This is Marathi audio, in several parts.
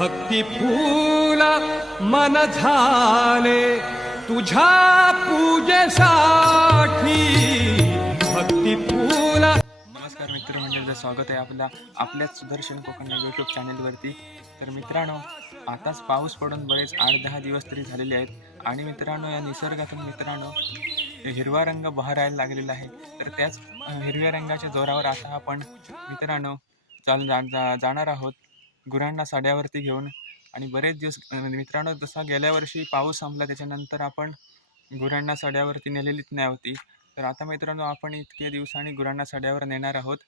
भक्ती फूल मन झाले. तुझ्या पूजेसाठी भक्ती फूल नमस्कार मित्रमंडळीचं स्वागत आहे आपला आपल्याच सुदर्शन कोकण या यूट्यूब चॅनलवरती तर मित्रांनो आताच पाऊस पडून बरेच आठ दहा दिवस तरी झालेले आहेत. आणि मित्रांनो या निसर्गातून मित्रांनो हिरवा रंग बहरायला लागलेला आहे. तर त्याच हिरव्या रंगाच्या जोरावर आता आपण मित्रांनो चाल जा जा- जाणार आहोत. गुरांना साड्यावरती घेऊन आणि बरेच दिवस म्हणजे मित्रांनो जसा गेल्या वर्षी पाऊस संपला त्याच्यानंतर आपण गुरांना सड्यावरती नेलेलीच नाही होती. तर आता मित्रांनो आपण इतक्या दिवसांनी गुरांना सड्यावर नेणार आहोत.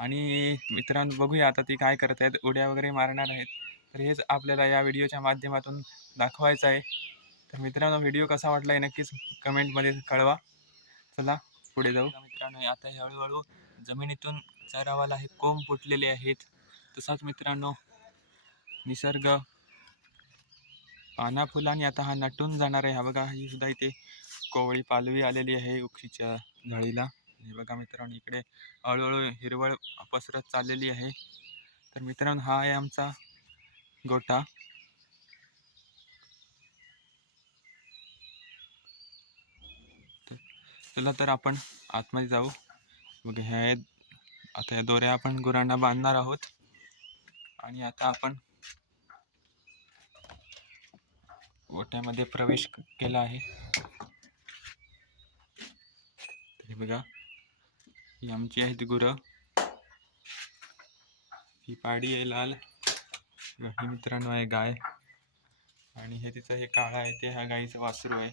आणि मित्रांनो बघूया आता ती काय करत आहेत उड्या वगैरे मारणार आहेत. तर हेच आपल्याला या व्हिडिओच्या माध्यमातून दाखवायचं आहे. तर मित्रांनो व्हिडिओ कसा वाटला आहे नक्कीच कमेंटमध्ये कळवा. चला पुढे जाऊ. मित्रांनो आता हे हळूहळू जमिनीतून चरावाला हे कोंब फुटलेले आहेत. तसाच मित्रांनो निसर्ग. पाना फुलांनी आता हा नटून जाणार आहे. हा बघा ही सुद्धा इथे कोवळी पालवी आलेली आहे उक्षीच्या झळीला हे बघा मित्रांनो इकडे हळूहळू हिरवळ पसरत चाललेली आहे. तर मित्रांनो हा आहे आमचा गोटा तर चला तर आपण आतमध्ये जाऊ. मग ह्या आता या दोऱ्या आपण गुरांना बांधणार आहोत. आणि आता आपण गोट्यामध्ये प्रवेश केला आहे. हे बघा ही आमची आहेत गुरं. ही पाडी आहे लाल ही मित्रांनो आहे गाय. आणि हे तिचं हे काळा आहे ते ह्या गाईचं वासरू आहे.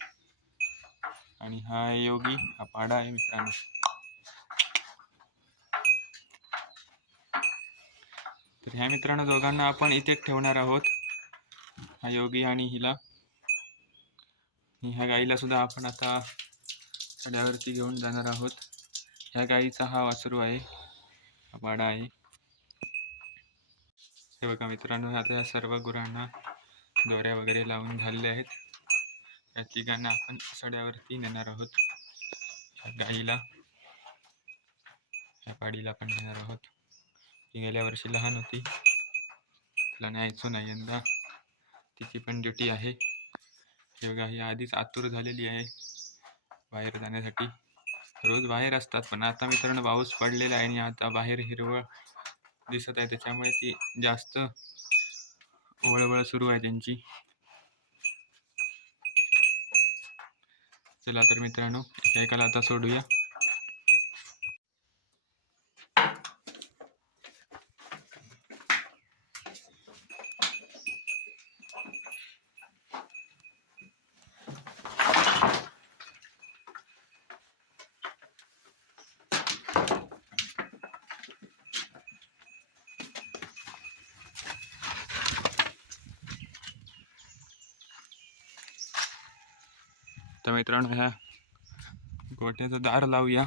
आणि हा आहे योगी हा पाडा आहे मित्रांनो. तर ह्या मित्रांनो दोघांना आपण इथेच ठेवणार आहोत. हा योगी आणि हिला. आणि ह्या गाईला सुद्धा आपण आता सड्यावरती घेऊन जाणार आहोत. ह्या गाईचा हा वासरू आहे. हा पाडा आहे. हे बघा मित्रांनो आता या सर्व गुरांना दोऱ्या वगैरे लावून झालेले आहेत. या तिघांना आपण सड्यावरती नेणार आहोत. ह्या गाईला ह्या पाडीला पण नेणार आहोत. ती गेल्या वर्षी लहान होती. तिला न्यायचो नाही यंदा. तिची पण ड्युटी आहे. हे बघा ही आधीच आतुर झालेली आहे. बाहेर जाण्यासाठी. रोज बाहेर असतात पण आता मित्रांनो पाऊस पडलेला आहे आणि आता बाहेर हिरवळ दिसत आहे. त्याच्यामुळे ती जास्त वळवळ सुरू आहे त्यांची. चला तर मित्रांनो एका एकाला आता सोडूया. तर मित्रांनो ह्या गोट्याचं दार लावूया.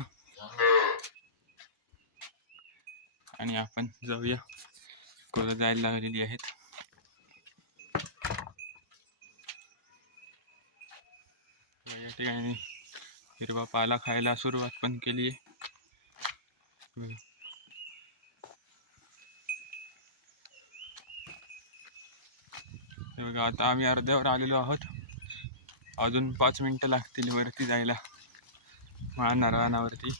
आणि आपण जाऊया. कोलं जायला लागलेली आहेत. या ठिकाणी हिरवा पाला खायला सुरुवात पण केली आहे बघा आता आम्ही अर्ध्यावर आलेलो आहोत. अजून पाच मिनटं लागतील वरती जायला. माळा रानावरती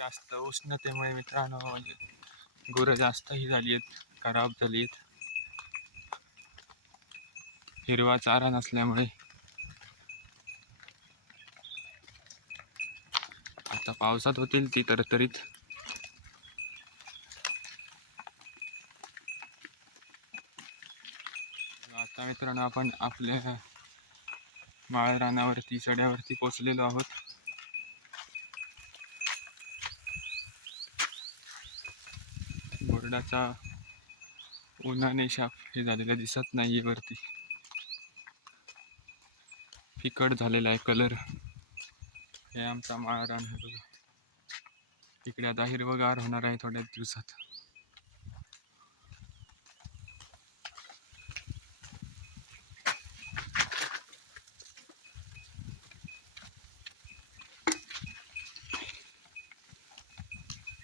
जास्त उष्णतेमुळे मित्रांनो म्हणजे गुरं जास्त ही झाली आहेत खराब झाली आहेत हिरवा चारा नसल्यामुळे. आता पावसात होतील ती तरतरीत आता मित्रांनो आपण आपल्या माळ रानावरती चढ्यावरती पोचलेलो आहोत. बोर्डाचा उन्हाने शाफ हे झालेलं दिसत नाही आहे वरती. फिकट झालेला आहे कलर हे आमचा माळरान आहे बघा. इकडे आता हिरवगार होणार आहे थोड्या दिवसात.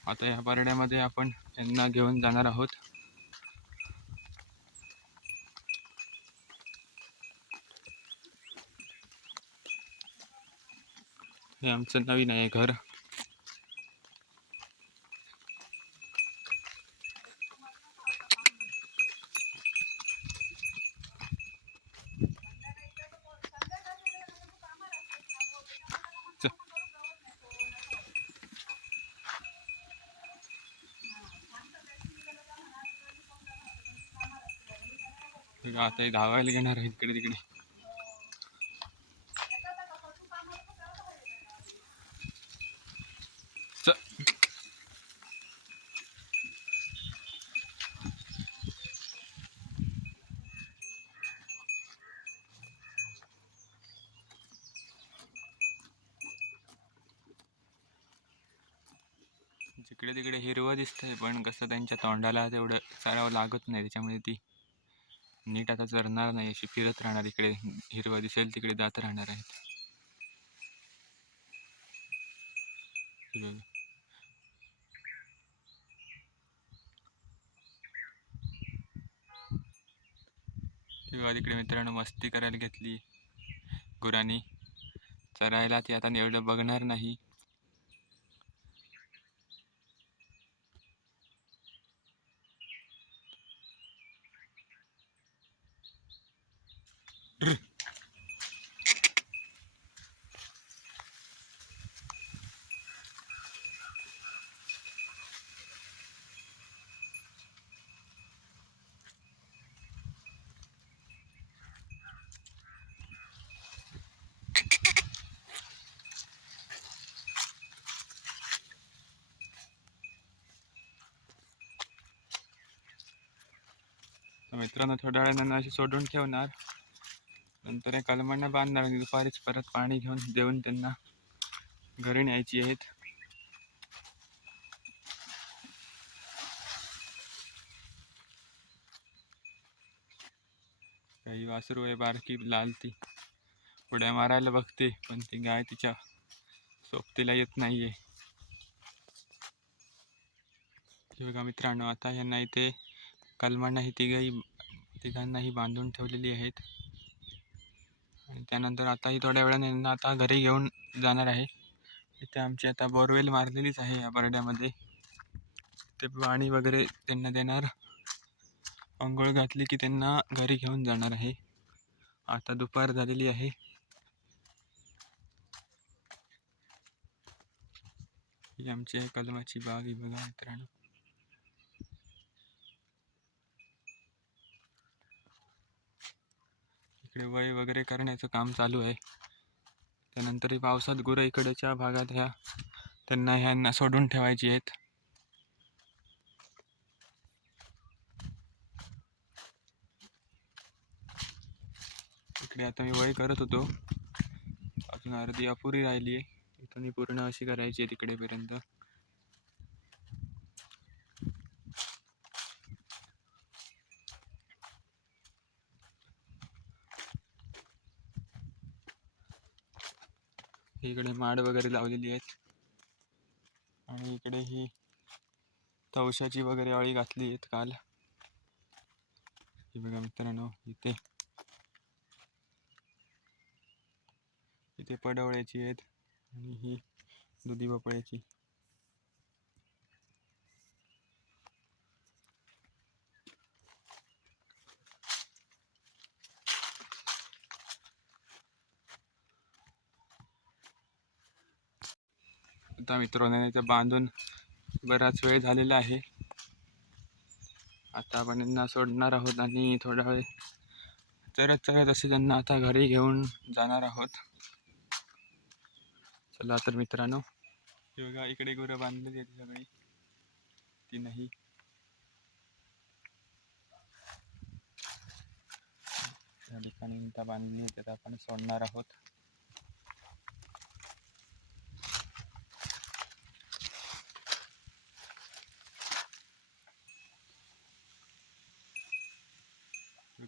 आता या परड्यामध्ये आपण त्यांना घेऊन जाणार आहोत. हे आमचं नवीन आहे घर. का आता हे धावायला घेणार आहे इकडे तिकडे. जिकडे तिकडे हिरवं दिसतंय पण कसं त्यांच्या तोंडाला तेवढं चारावं लागत नाही त्याच्यामुळे ती नीट आता चरणार नाही अशी फिरत राहणार इकडे हिरवं दिसेल तिकडे जात राहणार आहेत. किंवा तिकडे मित्रांनो मस्ती करायला घेतली गुरांनी. चरायला ती आता एवढं बघणार नाही. मित्रांनो थोड्या वेळानं अशी सोडून ठेवणार. नंतर या कलमांना बांधणार आणि दुपारीच परत पाणी घेऊन देऊन त्यांना घरी न्यायची आहेत. काही वासरू आहे बारकी लाल ती. उड्या मारायला बघते पण ती गाय तिच्या सोबतीला येत नाहीये. बघा मित्रांनो आता यांना इथे कलमांना ही तिघही तिघांनाही बांधून ठेवलेली आहेत. आणि त्यानंतर आताही थोड्या वेळाने यांना आता घरी घेऊन जाणार आहे. इथे आमची आता बोरवेल मारलेलीच आहे या बरड्यामध्ये. ते पाणी वगैरे त्यांना देणार. अंघोळ घातली की त्यांना घरी घेऊन जाणार आहे. आता दुपार झालेली आहे. ही आमची आहे कलमाची बाग ही बघा मित्रांनो. इकडे वय वगैरे करण्याचं काम चालू आहे. त्यानंतरही पावसात गुरं इकडच्या भागात ह्या त्यांना ह्यांना सोडून ठेवायची आहेत. इकडे आता मी वय करत होतो. अजून अर्धी अपुरी राहिली आहे इथून मी पूर्ण अशी करायची आहे तिकडेपर्यंत. इकडे माड वगैरे लावलेली आहेत. आणि इकडे ही तवशाची वगैरे अळी घातली आहेत काल. हे बघा मित्रांनो इथे. इथे पडवळ्याची आहेत आणि ही दुधी भोपळ्याची. आता मित्रांनो इथे बांधून बराच वेळ झालेला आहे. आता आपण यांना सोडणार आहोत आणि थोडा वेळ चरत चरत असे त्यांना आता घरी घेऊन जाणार आहोत. चला तर मित्रांनो बघा इकडे गुरं बांधलेली आहेत सगळी. ती नाही. त्या ठिकाणी बांधली आहे त्यात आपण सोडणार आहोत.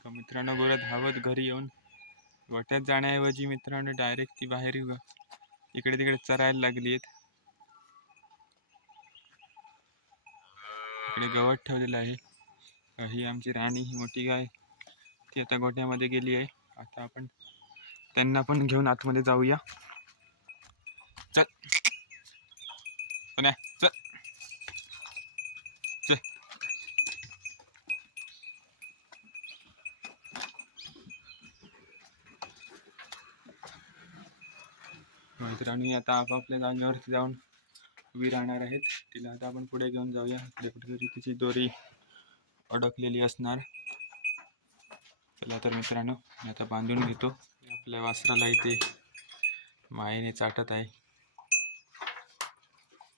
बघा मित्रांनो गोरा धावत घरी येऊन गोट्यात जाण्याऐवजी मित्रांनो डायरेक्ट ती बाहेर इकडे तिकडे चरायला लागली आहेत. इकडे गवत ठेवलेलं आहे. ही आमची राणी ही मोठी गाय ती आता गोठ्यामध्ये गेली आहे. आता आपण त्यांना पण घेऊन आतमध्ये जाऊया चल सोन्या, चल चल मित्रांनी आता आपापल्या जागेवरती जाऊन उभी राहणार आहेत. तिला आता आपण पुढे घेऊन जाऊया. इकडे कुठेतरी तिची दोरी अडकलेली असणार. चला तर मित्रांनो मी आता बांधून घेतो. आपल्या वासराला इथे मायेने चाटत आहे.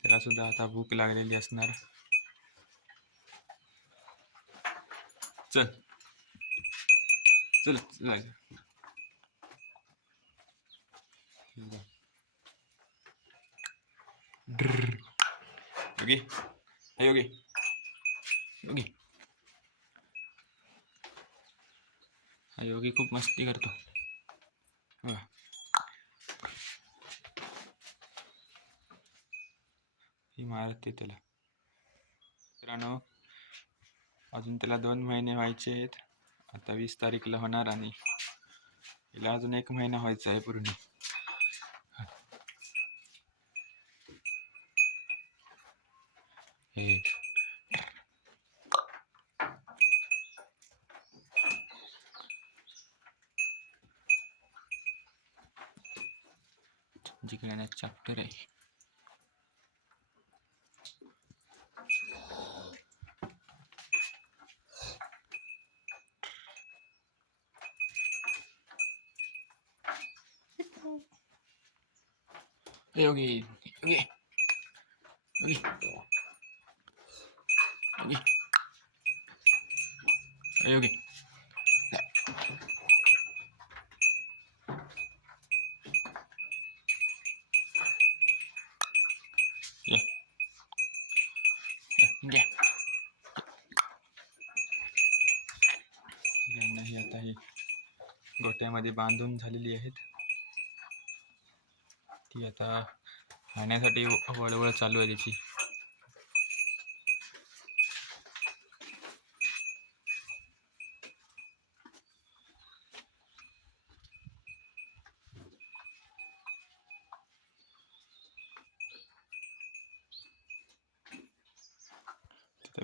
त्याला सुद्धा आता भूक लागलेली असणार. चल. चल चल. 여기. 여기. 여기. योगी हा योगी खूप मस्ती करतो बघा. ही मारते त्याला मित्रांनो अजून त्याला दोन महिने व्हायचे आहेत आता वीस तारीखला होणार आणि हिला अजून एक महिना व्हायचा आहे पूर्ण हे जिकडे चॅप्टर आहे योगी योगी योगी योगी योगी ये ये घे. यांना ही आता ही गोट्यामध्ये बांधून झालेली आहेत ती आता खाण्यासाठी वळवळ चालू आहे त्याची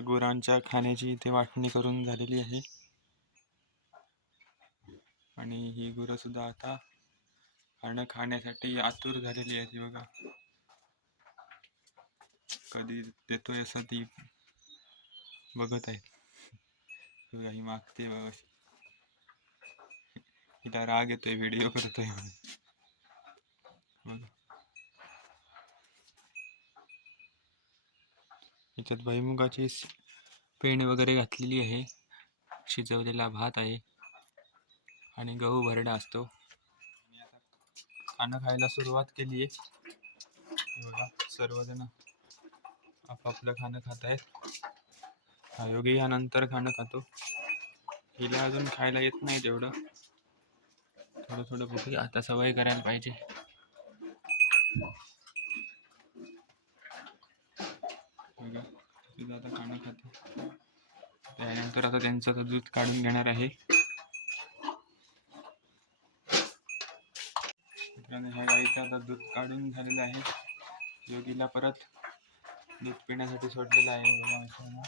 गुरांच्या खाण्याची इथे वाटणी करून झालेली आहे. आणि ही गुरं सुद्धा आता खाणं खाण्यासाठी आतुर झालेली आहे बघा. कधी देतोय असं ती बघत आहे. बघा ही मागते बघा हिला राग येतोय व्हिडिओ करतोय म्हणून. बघा. याच्यात भुईमुगाची पेंड वगैरे घातलेली आहे. शिजवलेला भात आहे. आणि गहू भरडा असतो. खाणं खायला सुरुवात केली आहे बघा सर्वजण आपापलं खाणं खात आहेत हा योगी यानंतर खाणं खातो. हिला अजून खायला येत नाही तेवढं. थोडं थोडं बघूया आता सवय करायला पाहिजे. बघा तिथं आता खाणं खाते. त्यानंतर आता त्यांचं आता दूध काढून घेणार आहे. मित्रांनो ह्या गाईचं आता दूध काढून झालेलं आहे. योगीला परत दूध पिण्यासाठी सोडलेलं आहे बघा मित्रांनो.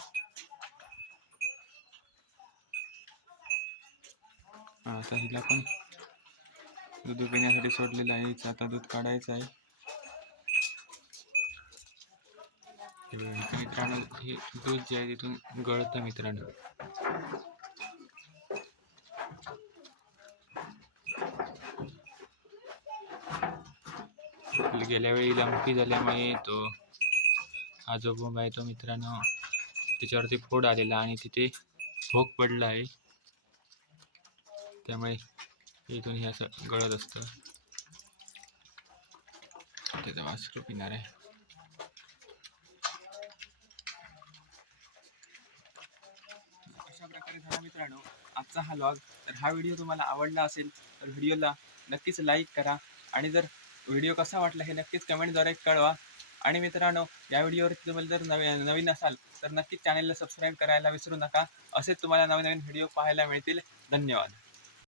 आता हिला पण दूध पिण्यासाठी सोडलेलं आहे. हिचं आता दूध काढायचं आहे. मित्रांनो हे दूध जे आहे तिथून गळतं मित्रांनो. गेल्या वेळी लंपी झाल्यामुळे तो हा जो बोंब आहे तो मित्रांनो त्याच्यावरती फोड आलेला आणि तिथे भोग पडला आहे. त्यामुळे इथून हे असं गळत असतं. त्याचा वासरू पिणार आहे. अशा प्रकारे झाला मित्रांनो आजचा हा लॉग तर हा व्हिडिओ तुम्हाला आवडला असेल तर व्हिडिओला नक्कीच लाईक करा. आणि जर व्हिडिओ कसा वाटला हे नक्कीच कमेंटद्वारे कळवा. आणि मित्रांनो या व्हिडिओवरती तुम्हाला जर नवीन नवीन असाल तर नक्कीच चॅनलला सबस्क्राईब करायला विसरू नका. असेच तुम्हाला नवीन नवीन व्हिडिओ पाहायला मिळतील. धन्यवाद.